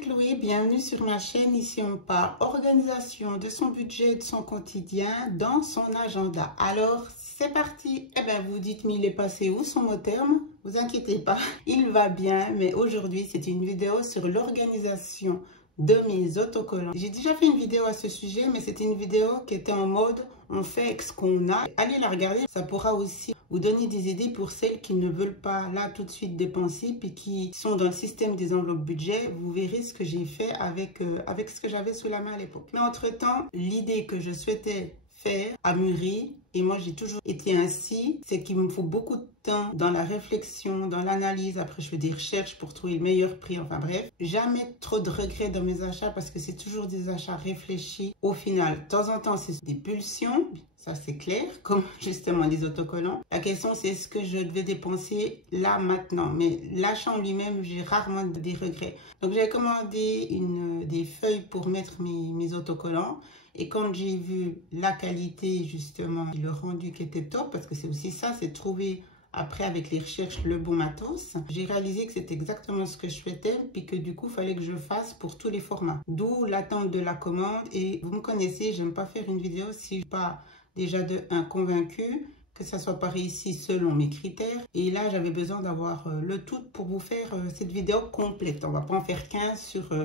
c'est Chloé, bienvenue sur ma chaîne. Ici on parle organisation de son budget, de son quotidien dans son agenda. Alors c'est parti. Eh bien vous dites, mais il est passé où son mot terme? Vous inquiétez pas, il va bien. Mais aujourd'hui c'est une vidéo sur l'organisation de mes autocollants. J'ai déjà fait une vidéo à ce sujet, mais c'était une vidéo qui était en mode on fait avec ce qu'on a. Allez la regarder, ça pourra aussi vous donner des idées pour celles qui ne veulent pas là tout de suite dépenser puis qui sont dans le système des enveloppes budget. Vous verrez ce que j'ai fait avec ce que j'avais sous la main à l'époque. Mais entre-temps, l'idée que je souhaitais faire a mûri et moi j'ai toujours été ainsi. C'est qu'il me faut beaucoup de temps dans la réflexion, dans l'analyse. Après je fais des recherches pour trouver le meilleur prix, enfin bref. Jamais trop de regrets dans mes achats parce que c'est toujours des achats réfléchis au final. De temps en temps c'est des pulsions, ça c'est clair, comme justement les autocollants. La question c'est est-ce que je devais dépenser là maintenant, mais l'achat en lui-même j'ai rarement des regrets. Donc j'ai commandé des feuilles pour mettre mes autocollants. Et quand j'ai vu la qualité, justement, le rendu qui était top, parce que c'est aussi ça, c'est trouver après avec les recherches le bon matos, j'ai réalisé que c'était exactement ce que je souhaitais, puis que du coup, il fallait que je fasse pour tous les formats. D'où l'attente de la commande. Et vous me connaissez, j'aime pas faire une vidéo si je ne suis pas déjà de un convaincu, que ça soit pas réussi selon mes critères. Et là, j'avais besoin d'avoir le tout pour vous faire cette vidéo complète. On va pas en faire 15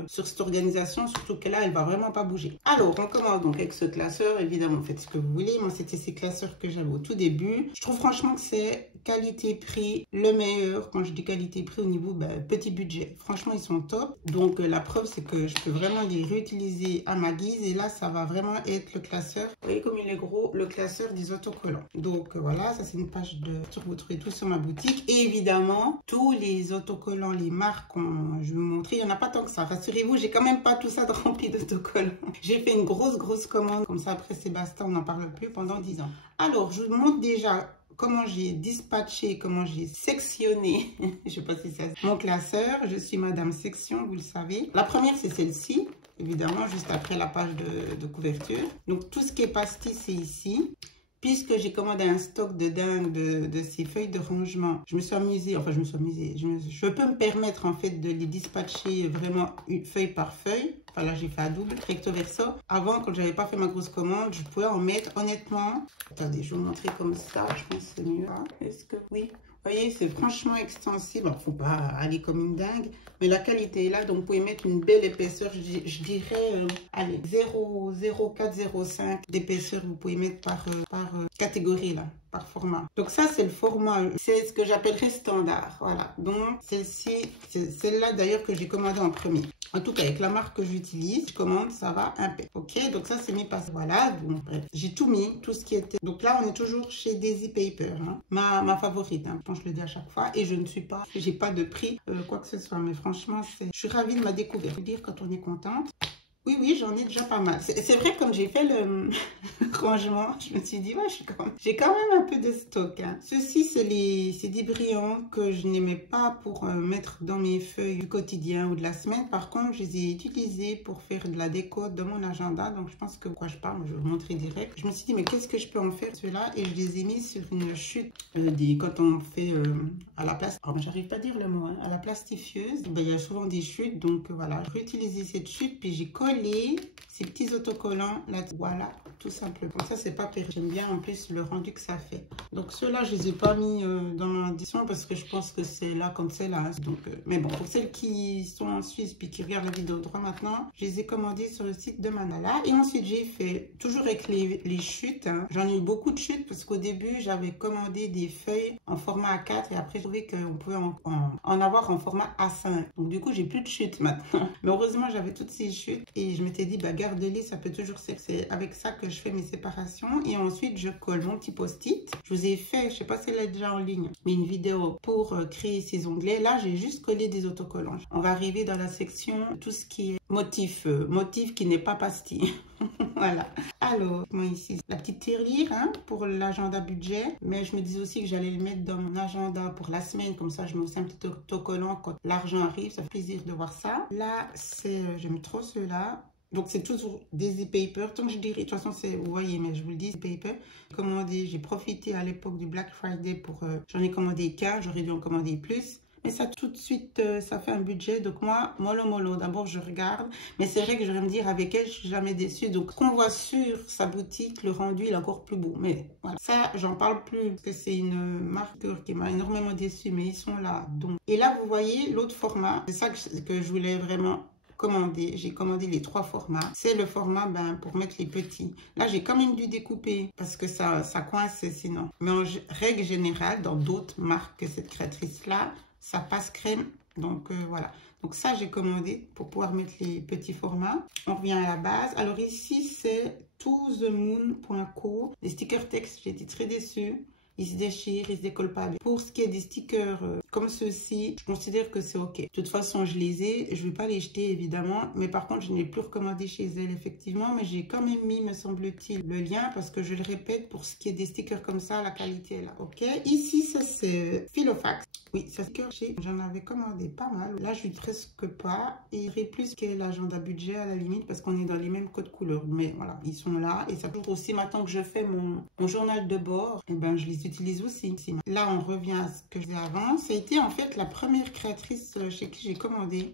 sur cette organisation, surtout que là, elle va vraiment pas bouger. Alors, on commence donc avec ce classeur. Évidemment, faites ce que vous voulez. Moi, c'était ces classeurs que j'avais au tout début. Je trouve franchement que c'est qualité-prix le meilleur. Quand je dis qualité-prix au niveau petit budget, franchement, ils sont top. Donc, la preuve, c'est que je peux vraiment les réutiliser à ma guise. Et là, ça va vraiment être le classeur. Vous voyez comme il est gros, le classeur des autocollants. Donc, voilà, ça c'est une page de... Vous trouvez tout sur ma boutique. Et évidemment, tous les autocollants, les marques, je vais vous montrer. Il n'y en a pas tant que ça. Rassurez-vous, j'ai quand même pas tout ça de rempli d'autocollants. J'ai fait une grosse commande. Comme ça, après, c'est basta, on n'en parle plus pendant 10 ans. Alors, je vous montre déjà comment j'ai dispatché, comment j'ai sectionné, je sais pas si c'est mon classeur. Je suis Madame Section, vous le savez. La première, c'est celle-ci, évidemment, juste après la page de couverture. Donc, tout ce qui est pastis, c'est ici. Puisque j'ai commandé un stock de dingue de ces feuilles de rangement, je me suis amusée, enfin je me suis amusée, je peux me permettre en fait de les dispatcher vraiment feuille par feuille. Enfin là j'ai fait à double, recto verso. Avant, quand j'avais pas fait ma grosse commande, je pouvais en mettre honnêtement. Attendez, je vais vous montrer comme ça, je pense que c'est mieux. Est-ce que oui? Vous voyez, c'est franchement extensible. Il ne faut pas aller comme une dingue, mais la qualité est là. Donc, vous pouvez mettre une belle épaisseur. Je dirais, allez, 0,04, 0,5 d'épaisseur. Vous pouvez mettre par catégorie, là, par format. Donc, ça, c'est le format. C'est ce que j'appellerais standard. Voilà. Donc, celle-ci, c'est celle-là d'ailleurs que j'ai commandé en premier. En tout cas, avec la marque que j'utilise, je commande, ça va impec. Ok, donc ça, c'est mes passes. Voilà, donc bref, j'ai tout mis, tout ce qui était. Donc là, on est toujours chez Daisy Paper, hein. Ma favorite, hein. Je le dis à chaque fois. Et je ne suis pas, j'ai pas de prix, quoi que ce soit. Mais franchement, je suis ravie de ma découverte. Je veux dire, quand on est contente. Oui, j'en ai déjà pas mal. C'est vrai, comme j'ai fait le rangement, je me suis dit, ouais, j'ai quand même un peu de stock, hein. Ceci, c'est des brillants que je n'aimais pas pour mettre dans mes feuilles du quotidien ou de la semaine. Par contre, je les ai utilisés pour faire de la déco dans mon agenda. Donc, je pense que quoi je parle, je vais vous montrer direct. Je me suis dit, mais qu'est-ce que je peux en faire, ceux-là? Et je les ai mis sur une chute quand on fait à la place. Oh, j'arrive pas à dire le mot, hein, à la plastifieuse. Ben, il y a souvent des chutes. Donc, voilà, j'ai réutilisé cette chute, puis j'ai collé ces petits autocollants là, voilà, tout simplement. Ça, c'est pas pire. J'aime bien en plus le rendu que ça fait. Donc ceux-là, je les ai pas mis dans l'édition parce que je pense que c'est là comme c'est là. Donc, mais bon, pour celles qui sont en Suisse puis qui regardent la vidéo droit maintenant, je les ai commandés sur le site de Manala. Et ensuite, j'ai fait toujours avec les chutes, hein. J'en ai eu beaucoup de chutes parce qu'au début, j'avais commandé des feuilles en format A4 et après, je trouvais qu'on pouvait en avoir en format A5. Donc du coup, j'ai plus de chutes maintenant. Mais heureusement, j'avais toutes ces chutes et je m'étais dit, bah, garde-les, ça peut toujours servir. C'est avec ça que je fais mes séparations. Et ensuite, je colle mon petit post-it. Je vous ai fait, je sais pas si elle est déjà en ligne, mais une vidéo pour créer ces onglets. Là, j'ai juste collé des autocollants. On va arriver dans la section tout ce qui est motif qui n'est pas pastille. Voilà. Alors, moi ici, la petite tirelire, hein, pour l'agenda budget. Mais je me disais aussi que j'allais le mettre dans mon agenda pour la semaine. Comme ça, je mets aussi un petit autocollant quand l'argent arrive. Ça fait plaisir de voir ça. Là, j'aime trop ceux-là. Donc, c'est toujours Daisy Paper. Tant que je dirais, de toute façon, vous voyez, mais je vous le dis, Paper. J'ai profité à l'époque du Black Friday pour... j'en ai commandé qu'un, j'aurais dû en commander plus. Mais ça tout de suite, ça fait un budget. Donc moi, mollo. D'abord, je regarde. Mais c'est vrai que je vais me dire, avec elle, je suis jamais déçue. Donc, ce qu'on voit sur sa boutique, le rendu, il est encore plus beau. Mais voilà, ça, j'en parle plus. Parce que c'est une marque qui m'a énormément déçue. Mais ils sont là. Donc. Et là, vous voyez l'autre format. C'est ça que je voulais vraiment commandé. J'ai commandé les 3 formats. C'est le format pour mettre les petits. Là, j'ai quand même dû découper parce que ça coince sinon. Mais en règle générale, dans d'autres marques que cette créatrice-là, ça passe crème. Donc, voilà. Donc, ça, j'ai commandé pour pouvoir mettre les petits formats. On revient à la base. Alors, ici, c'est tothemoon.co. Les stickers texte, j'ai été très déçue. Ils se déchirent, ils se décollent pas bien. Pour ce qui est des stickers comme ceux-ci, je considère que c'est ok. De toute façon, je les ai. Je ne vais pas les jeter, évidemment. Mais par contre, je n'ai plus recommandé chez elle, effectivement. Mais j'ai quand même mis, me semble-t-il, le lien. Parce que je le répète, pour ce qui est des stickers comme ça, la qualité est là. Ok. Ici, ça, c'est Filofax. Oui, ce sticker, j'en avais commandé pas mal. Là, je ne presque pas. Et il irait plus que l'agenda budget, à la limite, parce qu'on est dans les mêmes codes couleurs. Mais voilà, ils sont là. Et ça coûte aussi, maintenant que je fais mon journal de bord, et ben, je les utilise aussi. Là, on revient à ce que je faisais avant. Ça a été en fait la première créatrice chez qui j'ai commandé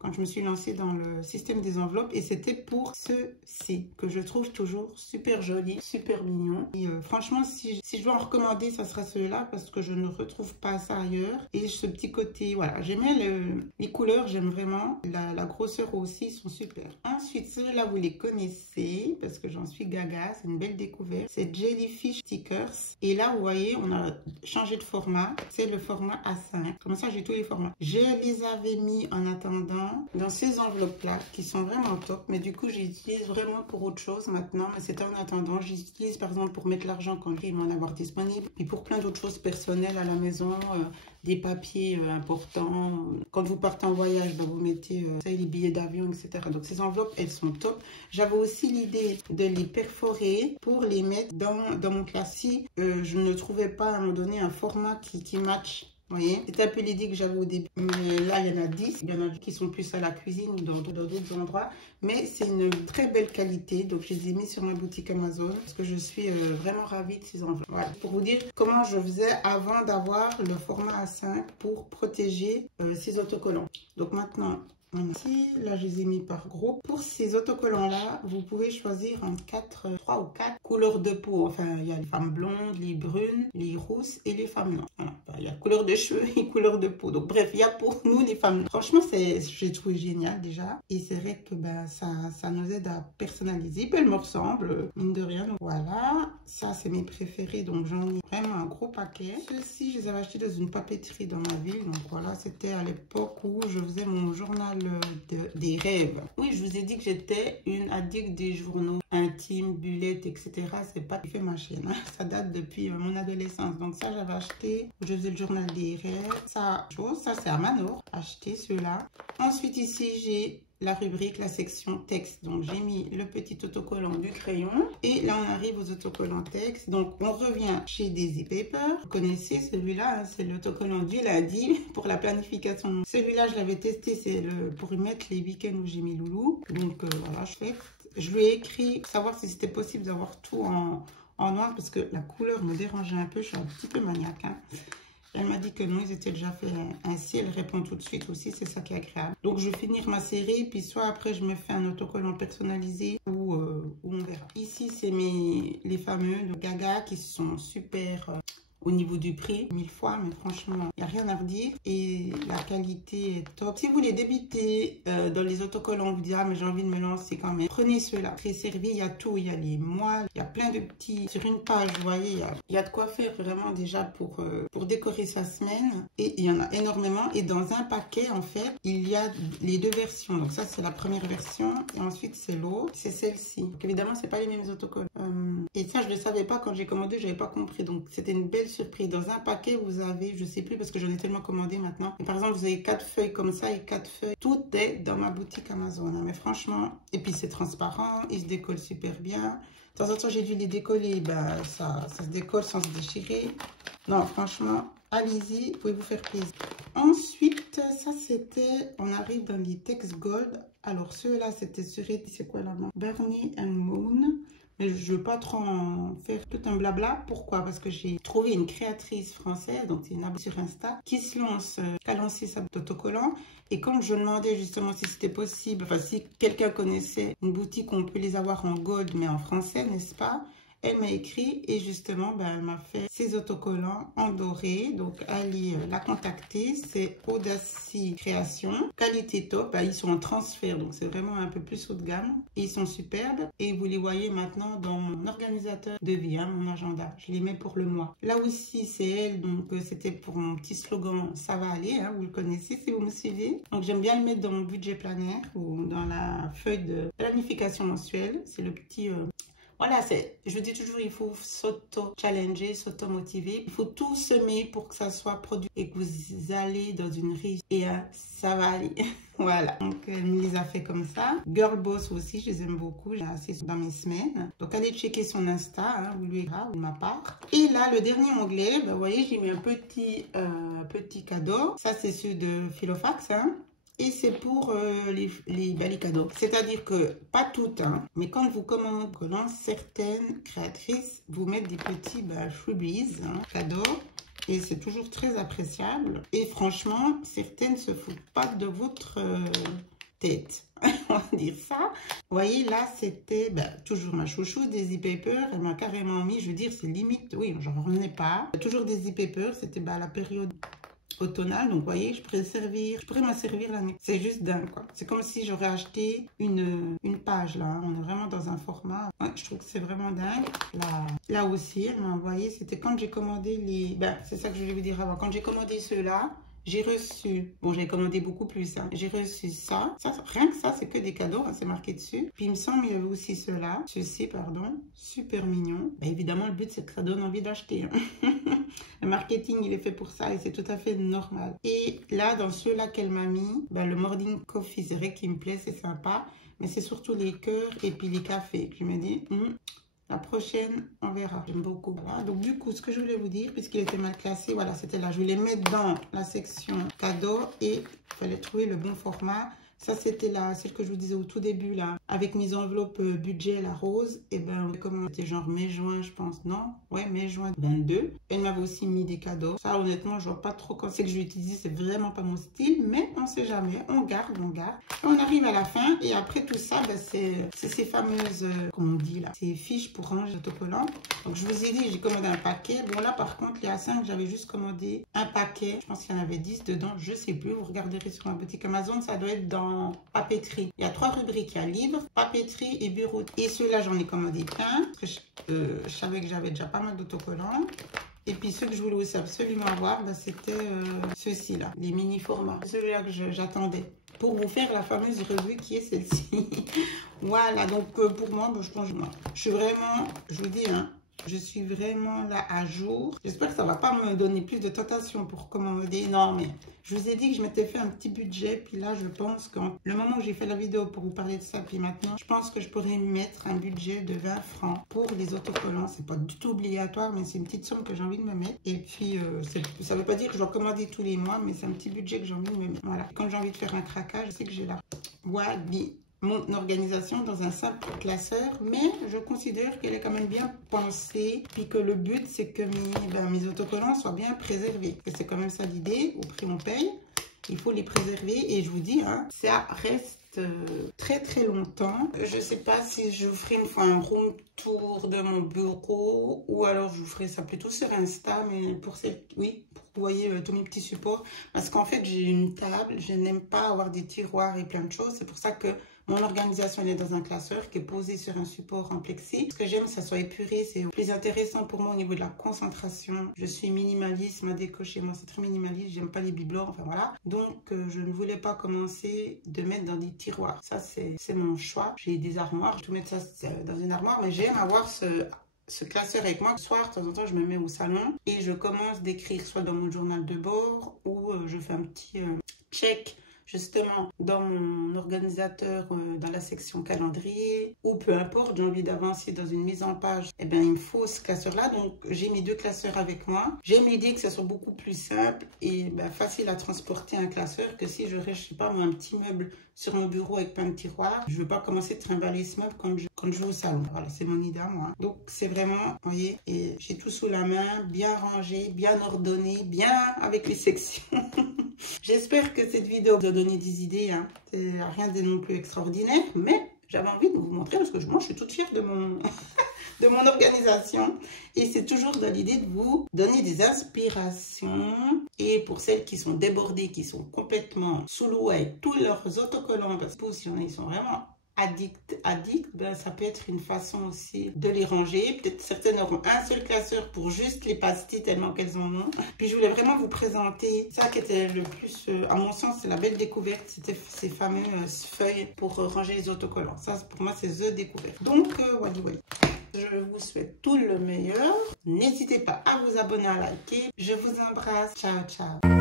quand je me suis lancée dans le système des enveloppes. Et c'était pour ceux-ci, que je trouve toujours super joli, super mignon. Et franchement, si je dois en recommander, ça sera ceux-là parce que je ne retrouve pas ça ailleurs. Et ce petit côté, voilà, j'aimais les couleurs, j'aime vraiment. La grosseur aussi, sont super. Ensuite, ceux-là, vous les connaissez parce que j'en suis gaga. C'est une belle découverte. C'est Jellyfish Stickers. Et là, vous voyez, on a changé de format. C'est le format A5. Comme ça, j'ai tous les formats. Je les avais mis en attendant dans ces enveloppes-là qui sont vraiment top. Mais du coup, j'utilise vraiment pour autre chose maintenant. Mais c'est en attendant. J'utilise par exemple pour mettre l'argent quand il va en avoir disponible. Puis pour plein d'autres choses personnelles à la maison. Des papiers importants. Quand vous partez en voyage, ben, vous mettez les billets d'avion, etc. Donc ces enveloppes, elles sont top. J'avais aussi l'idée de les perforer pour les mettre dans mon classique. Je ne trouvais pas à un moment donné un format qui match. Vous voyez, c'est un peu l'idée que j'avais au début. Mais là, il y en a 10. Il y en a qui sont plus à la cuisine ou dans d'autres endroits. Mais c'est une très belle qualité. Donc, je les ai mis sur ma boutique Amazon. Parce que je suis vraiment ravie de ces enveloppes. Voilà. Pour vous dire comment je faisais avant d'avoir le format A5 pour protéger ces autocollants. Donc, maintenant, ici, là, je les ai mis par groupe. Pour ces autocollants-là, vous pouvez choisir en 3 ou 4 couleurs de peau. Enfin, il y a les femmes blondes, les brunes, les rousses et les femmes noires. Voilà. Il y a couleur de cheveux et couleur de peau. Donc, bref, il y a pour nous les femmes noires. Franchement, j'ai trouvé génial déjà. Et c'est vrai que ça nous aide à personnaliser. Puis, elles me ressemblent, mine de rien. Donc, voilà. Ça, c'est mes préférés. Donc, j'en ai vraiment un gros paquet. Ceux-ci, je les avais achetés dans une papeterie dans ma ville. Donc, voilà, c'était à l'époque où je faisais mon journal des rêves. Oui, je vous ai dit que j'étais une addict des journaux intimes, bullettes, etc. C'est pas qui fait ma chaîne. Hein. Ça date depuis mon adolescence. Donc ça, j'avais acheté. Je faisais le journal des rêves. Ça c'est à Manor. Acheté ceux-là. Ensuite, ici, j'ai la rubrique, la section texte. Donc, j'ai mis le petit autocollant du crayon. Et là, on arrive aux autocollants texte. Donc, on revient chez Daisy Paper. Vous connaissez celui-là, hein, c'est l'autocollant du lundi pour la planification. Celui-là, je l'avais testé, c'est pour y mettre les week-ends où j'ai mis Loulou. Donc, voilà, je lui ai écrit pour savoir si c'était possible d'avoir tout en noir parce que la couleur me dérangeait un peu. Je suis un petit peu maniaque, hein. Elle m'a dit que non, ils étaient déjà faits ainsi. Elle répond tout de suite aussi, c'est ça qui est agréable. Donc, je vais finir ma série, puis soit après, je me fais un autocollant personnalisé ou on verra. Ici, c'est les fameux de Gaga qui sont super... au niveau du prix, 1000 fois, mais franchement, il n'y a rien à redire. Et la qualité est top. Si vous les débutez dans les autocollants, on vous dira, mais j'ai envie de me lancer quand même. Prenez ceux-là. Très servi, il y a tout. Il y a les moelles, il y a plein de petits... Sur une page, vous voyez, il y a de quoi faire vraiment déjà pour décorer sa semaine. Et il y en a énormément. Et dans un paquet, en fait, il y a les 2 versions. Donc ça, c'est la première version. Et ensuite, c'est l'autre. C'est celle-ci. Donc évidemment, c'est pas les mêmes autocollants. Et ça, je ne le savais pas quand j'ai commandé. Je n'avais pas compris. Donc c'était une belle surprise. Dans un paquet, vous avez, je sais plus parce que j'en ai tellement commandé maintenant. Mais par exemple, vous avez 4 feuilles comme ça et 4 feuilles. Tout est dans ma boutique Amazon. Hein. Mais franchement, et puis c'est transparent, il se décolle super bien. De temps en temps, j'ai dû les décoller. Ben, ça se décolle sans se déchirer. Non, franchement, allez-y, vous pouvez vous faire plaisir. Ensuite, ça c'était, on arrive dans les Tex Gold. Alors ceux-là, c'était sur, c'est quoi là-bas? Barney and Moon. Mais je ne veux pas trop en faire tout un blabla. Pourquoi? Parce que j'ai trouvé une créatrice française, donc c'est une abonnée sur Insta, qui se lance, qui a lancé sa autocollant. Et quand je demandais justement si c'était possible, enfin si quelqu'un connaissait une boutique où on peut les avoir en gold, mais en français, n'est-ce pas? Elle m'a écrit et justement, ben, elle m'a fait ses autocollants en doré. Donc, allez la contacter. C'est Audacy Création. Qualité top. Ben, ils sont en transfert, donc c'est vraiment un peu plus haut de gamme. Et ils sont superbes. Et vous les voyez maintenant dans mon organisateur de vie, hein, mon agenda. Je les mets pour le mois. Là aussi, c'est elle. Donc, c'était pour mon petit slogan. Ça va aller. Hein, vous le connaissez si vous me suivez. Donc, j'aime bien le mettre dans mon budget planaire ou dans la feuille de planification mensuelle. C'est le petit... Voilà, je dis toujours, il faut s'auto-challenger, s'auto-motiver. Il faut tout semer pour que ça soit produit et que vous allez dans une riche et ça va aller. Voilà, donc elle me les a fait comme ça. Girl Boss aussi, je les aime beaucoup, j'ai assez dans mes semaines. Donc allez checker son Insta, hein, vous lui verrez de ma part. Et là, le dernier onglet, ben, vous voyez, j'ai mis un petit cadeau. Ça, c'est celui de Filofax, hein. Et c'est pour les cadeaux. C'est-à-dire que, pas toutes, hein, mais quand vous commandez, certaines créatrices vous mettent des petits freebies, hein, cadeaux. Et c'est toujours très appréciable. Et franchement, certaines ne se foutent pas de votre tête. On va dire ça. Vous voyez, là, c'était toujours ma chouchou, Daisy Paper. Elle m'a carrément mis, je veux dire, c'est limite, oui, j'en revenais pas. Toujours Daisy Paper, c'était la période automnale, donc vous voyez, je pourrais m'en servir l'année. C'est juste dingue, quoi. C'est comme si j'aurais acheté une page, là, hein. On est vraiment dans un format, ouais, je trouve que c'est vraiment dingue. Là aussi, elle m'a envoyé, c'était quand j'ai commandé les, c'est ça que je voulais vous dire avant, quand j'ai commandé ceux-là, j'ai reçu, bon, j'ai commandé beaucoup plus, hein. J'ai reçu ça, rien que ça, c'est que des cadeaux, hein, c'est marqué dessus. Puis il me semble qu'il y avait aussi ceci, pardon, super mignon. Évidemment, le but, c'est que ça donne envie d'acheter, hein. Le marketing, il est fait pour ça et c'est tout à fait normal. Et là, dans ceux-là qu'elle m'a mis, le morning coffee, c'est vrai qu'il me plaît, c'est sympa, mais c'est surtout les cœurs et puis les cafés. Je me dis, la prochaine, on verra. J'aime beaucoup. Voilà. Donc, du coup, ce que je voulais vous dire, puisqu'il était mal classé, voilà, c'était là. Je voulais mettre dans la section cadeaux et il fallait trouver le bon format. Ça, c'était celle que je vous disais au tout début, là, avec mes enveloppes budget, la rose. Et comment c'était genre mai-juin, je pense, non? Ouais, mai-juin 22. Elle m'avait aussi mis des cadeaux. Ça, honnêtement, je vois pas trop quand c'est que je l'utilise. C'est vraiment pas mon style, mais on sait jamais. On garde, on garde. Et on arrive à la fin. Et après tout ça, c'est ces fameuses, comment on dit là, ces fiches pour ranger autocollants. Donc, je vous ai dit, j'ai commandé un paquet. Bon, là, par contre, les A5, j'avais juste commandé un paquet. Je pense qu'il y en avait 10 dedans. Je sais plus. Vous regarderez sur ma boutique Amazon. Ça doit être dans papeterie. Il y a 3 rubriques. Il y a livres, papeterie et bureau. Et ceux-là, j'en ai commandé plein. Parce que je savais que j'avais déjà pas mal d'autocollants. Et puis ceux que je voulais aussi absolument avoir, c'était ceux-ci là, les mini formats. Celui-là que j'attendais. Pour vous faire la fameuse revue qui est celle-ci. Voilà, donc pour moi, je pense que je suis vraiment, je vous dis, hein, je suis vraiment là à jour. J'espère que ça ne va pas me donner plus de tentation pour commander. Non, mais je vous ai dit que je m'étais fait un petit budget. Puis là, je pense que le moment où j'ai fait la vidéo pour vous parler de ça, puis maintenant, je pense que je pourrais mettre un budget de 20 francs pour les autocollants. C'est pas du tout obligatoire, mais c'est une petite somme que j'ai envie de me mettre. Et puis, ça ne veut pas dire que je dois commander tous les mois, mais c'est un petit budget que j'ai envie de me mettre. Voilà. Quand j'ai envie de faire un craquage, je sais que j'ai là. Voilà. Mon organisation dans un simple classeur, mais je considère qu'elle est quand même bien pensée, puis que le but c'est que mes autocollants soient bien préservés. C'est quand même ça l'idée, au prix on paye, il faut les préserver et je vous dis, hein, ça reste très très longtemps. Je sais pas si je vous ferai une fois un room tour de mon bureau ou alors je vous ferai ça plutôt sur Insta, mais pour celle, oui, pour que vous voyez tous mes petits supports, parce qu'en fait j'ai une table, je n'aime pas avoir des tiroirs et plein de choses, c'est pour ça que mon organisation elle est dans un classeur qui est posé sur un support en plexi. Ce que j'aime, que ça soit épuré, c'est plus intéressant pour moi au niveau de la concentration. Je suis minimaliste, ma déco chez moi c'est très minimaliste, j'aime pas les bibelots, enfin voilà. Donc je ne voulais pas commencer de mettre dans des tiroirs. Ça c'est mon choix. J'ai des armoires, je vais tout mettre ça dans une armoire, mais j'aime avoir ce classeur avec moi. Le soir, de temps en temps, je me mets au salon et je commence d'écrire soit dans mon journal de bord ou je fais un petit check justement dans mon organisateur, dans la section calendrier, ou peu importe, j'ai envie d'avancer dans une mise en page, eh bien il me faut ce classeur-là. Donc j'ai mis 2 classeurs avec moi. J'ai une idée que ça soit beaucoup plus simple et facile à transporter un classeur que si j'aurais, je sais pas moi, un petit meuble sur mon bureau avec plein de tiroirs. Je veux pas commencer à trimballer ce meuble quand je vais au salon. Voilà, c'est mon idée à moi. Donc c'est vraiment, vous voyez, et j'ai tout sous la main, bien rangé, bien ordonné, bien avec les sections. J'espère que cette vidéo vous a donné des idées. Hein. C'est rien de non plus extraordinaire, mais j'avais envie de vous montrer parce que moi je suis toute fière de mon de mon organisation et c'est toujours dans l'idée de vous donner des inspirations. Et pour celles qui sont débordées, qui sont complètement sous l'eau avec tous leurs autocollants, parce que ils sont vraiment addicts, ben ça peut être une façon aussi de les ranger. Peut-être certaines auront un seul classeur pour juste les pastilles tellement qu'elles en ont. Puis je voulais vraiment vous présenter ça qui était le plus, à mon sens, c'est la belle découverte, c'était ces fameuses feuilles pour ranger les autocollants. Ça, pour moi, c'est the découverte. Donc, voilà. Je vous souhaite tout le meilleur. N'hésitez pas à vous abonner, à liker. Je vous embrasse. Ciao, ciao.